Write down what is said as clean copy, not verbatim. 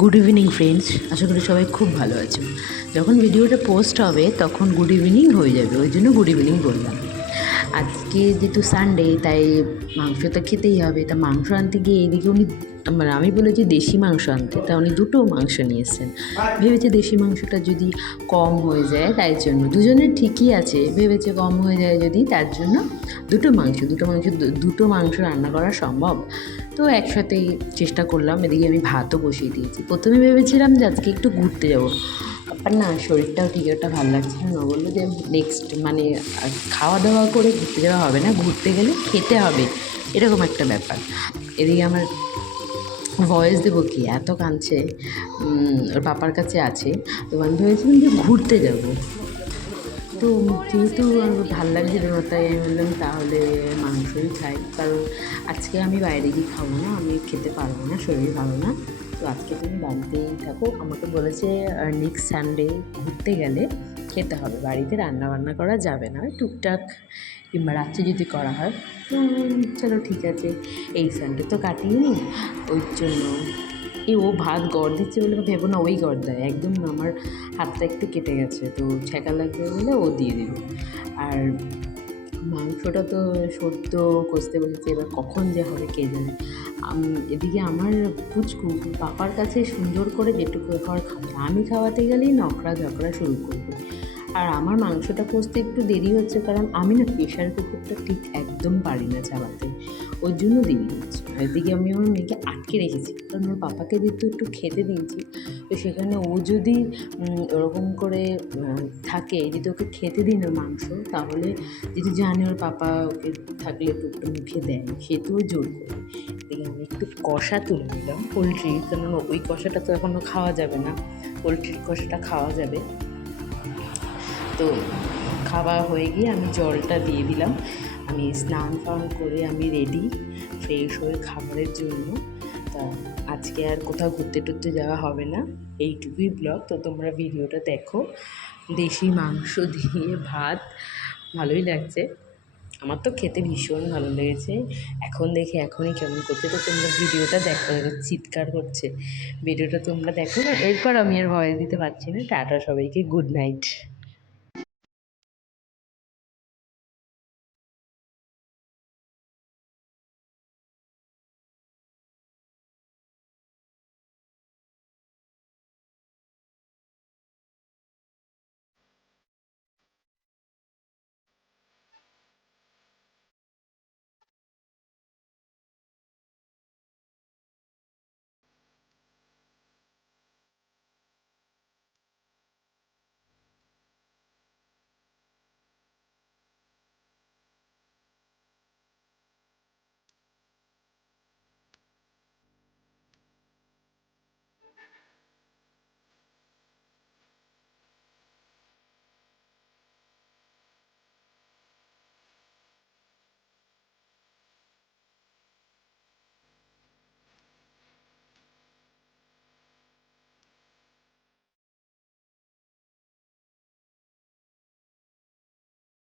Good evening friends, আশা করি সবাই খুব ভালো আছো। যখন ভিডিওটা পোস্ট হবে তখন গুড ইভিনিং হয়ে যাবে, ওই জন্য গুড ইভিনিং বললাম। আজকে যেহেতু সানডে তাই মাংস তো খেতেই হবে। তা মাংস আনতে গিয়ে এদিকে উনি মানে আমি বলেছি দেশি মাংস আনতে, তা উনি দুটো মাংস নিয়ে এসেছেন। ভেবেছে দেশি মাংসটা যদি কম হয়ে যায় তাই জন্য, দুজনের ঠিকই আছে, ভেবেছে কম হয়ে যায় যদি তার জন্য দুটো মাংস রান্না করা সম্ভব। তো একসাথেই চেষ্টা করলাম। এদিকে আমি ভাতও বসিয়ে দিয়েছি। প্রথমে ভেবেছিলাম যে আজকে একটু ঘুরতে যাবো, আবার না শরীরটাও ঠিক একটা ভালো লাগছিল না। বললো যে নেক্সট মানে খাওয়া দাওয়া করে ঘুরতে যাওয়া হবে না, ঘুরতে গেলে খেতে হবে, এরকম একটা ব্যাপার। এদিকে আমার ভয়েস দেবো কি এত কাঁদছে, ওর পাপার কাছে আছে। তো আমি ভেবেছিলাম যে ঘুরতে যাবো, তো যেহেতু আমার ভাল লাগছিল না তাই আমি বললাম তাহলে মাংসই খাই, কারণ আজকে আমি বাইরে গিয়ে খাবো না, আমি খেতে পারবো না, শরীর ভালো না। তো আজকে তুমি বাড়িতেই থাকো। আমাকে বলেছে নেক্সট সানডে ঘুরতে গেলে খেতে হবে, বাড়িতে রান্না বান্না করা যাবে না, ওই টুকটাক কিংবা রাত্রে যদি করা হয়। তো চলো ঠিক আছে, এই সানডে তো কাটিয়ে নিই। ওই জন্য ও ভাত গড় দিচ্ছে বলে ভেবো না ওই গড় দেয় একদম। আমার হাতটা একটু কেটে গেছে, তো ছ্যাঁকা লাগবে বলে ও দিয়ে দিল। আর মাংসটা তো সদ্য কষতে বসেছে, এবার কখন যে হবে কে জানে। এদিকে আমার পুচকু পাপার কাছে সুন্দর করে যেটুকু ঘর খাবে, আমি খাওয়াতে গেলেই নখরা ঝগড়া শুরু করবে। আর আমার মাংসটা কষতে একটু দেরি হচ্ছে, কারণ আমি না প্রেশার কুকারটা ঠিক একদম পারি না চালাতে, ওই জন্য দেরি হচ্ছে। আর এদিকে আমি আমার মেয়েকে আটকে রেখেছি, কারণ ওর পাপাকে যেহেতু একটু খেতে দিয়েছি, তো সেখানে ও যদি ওরকম করে থাকে, যদি ওকে খেতে দিই না মাংস, তাহলে যদি জানে ওর পাপা ওকে থাকলে একটু একটু মুখে দেয়, সে তো জোর করে। এদিকে আমি একটু কষা তুলে নিলাম পোলট্রির, কারণ ওই কষাটা তো এখনও খাওয়া যাবে না, পোলট্রির কষাটা খাওয়া যাবে। তো খাওয়া হয়ে গিয়ে আমি জলটা দিয়ে দিলাম। আমি স্নান ফান করে আমি রেডি, ফ্রেশ হয়ে খাবারের জন্য। তা আজকে আর কোথাও ঘুরতে টুরতে যাওয়া হবে না, এইটুকুই ব্লগ। তো তোমরা ভিডিওটা দেখো। দেশি মাংস দিয়ে ভাত ভালোই লাগছে, আমার তো খেতে ভীষণ ভালো লেগেছে। এখন দেখে এখনই কেমন করছে, তো তোমরা ভিডিওটা দেখো, চিৎকার করছে। ভিডিওটা তোমরা দেখো না, এরপর আমি আর ভয়েস দিতে পারছি না। টাটা সবাইকে, গুড নাইট।